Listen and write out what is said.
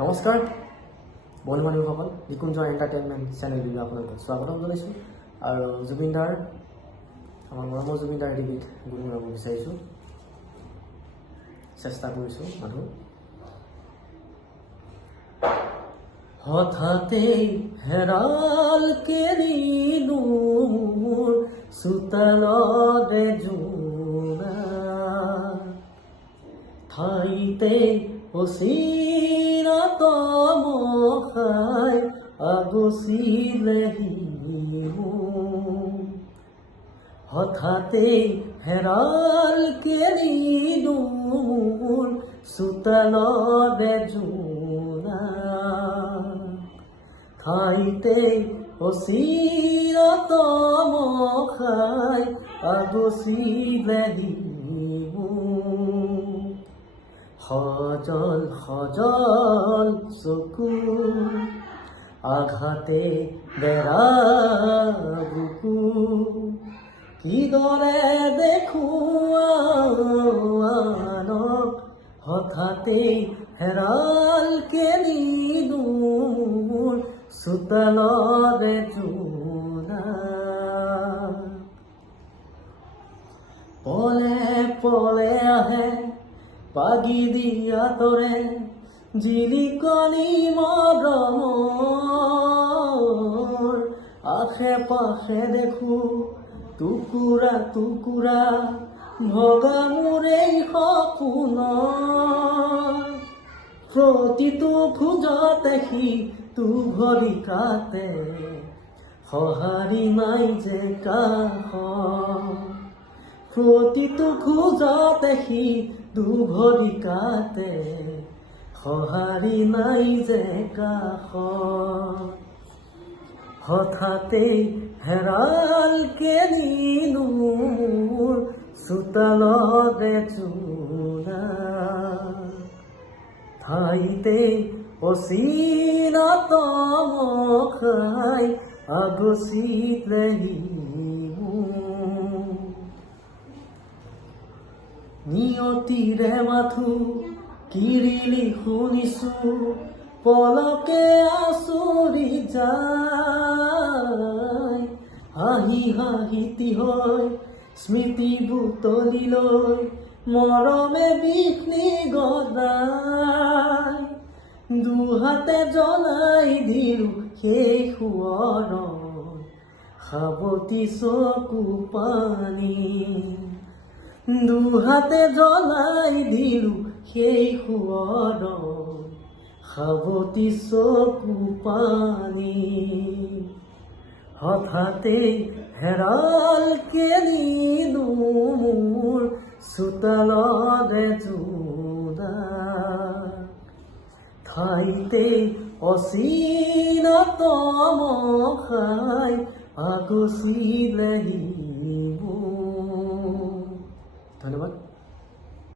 নমস্কাৰ বন্ধু বান্ধৱীসকল, নিকুঞ্জ এণ্টাৰটেইনমেণ্ট চেনেললৈ আপোনালোকক স্বাগতম জনাইছোঁ। আৰু জুবিনদাৰ আমাৰ মৰমৰ জুবিনদাৰ এটি গীত গুণগুণাব বিচাৰিছোঁ, চেষ্টা কৰিছোঁ মানুহ। হঠাতে হেৰাল কেৰিলো মোৰ চোতালতে জোনা, ঠাইতে অচিনাতম খাই আগচিলেহি মোৰ। হঠাতে হেৰাল কেৰিলো মোৰ চোতালতে জোনা, ঠাইতে অচিনাতম খাই আগচিলেহি মোৰ। সজল সজল চকু আঘাতে বেৰা বুকু, কিদৰে দেখুৱানক হঠাতে হেৰাল কেৰিলো মোৰ চোতালতে জোনা। পলে পলে আহে পাগি দিয়া তৰে জিলিকনি মৰমৰ, আশে পাশে দেখো টুকুৰা টুকুৰা ভগা মোৰ এই সপোনৰ। প্ৰতিটো খোজতে সিটো ঘড়ী কাটে, সঁহাৰি নাই যে কাষৰ। প্ৰতিটো খোজতে সিটো ঘড়ী কাটে, সঁহাৰি নাই যে কাষৰ। হঠাতে হেৰাল কেৰিলো মোৰ চোতালতে জোনা, ঠাইতে অচিনাতম খাই আগচিলেহি মোৰ। নিয়তিৰে মাথো কিৰিলি শুনিছো, পলকে আচৰি যায়। হাঁহি হাঁহিতি হৈ স্মৃতি বুটলি লৈ মৰমে বিষ্ণি গদাই। দুহাতে জ্বলাই দিলো সেই সোঁৱৰণ সাৱতি চকু পানী। দুহাতে জ্বলাই দিলো সেই সোঁৱৰণ সাৱতি চকু পানী। হঠাতে হেৰাল কেৰিলো মোৰ চোতালতে জোনা, ঠাইতে অচিনাতম খাই আগচিলেহি মোৰ। ধন্যবাদ।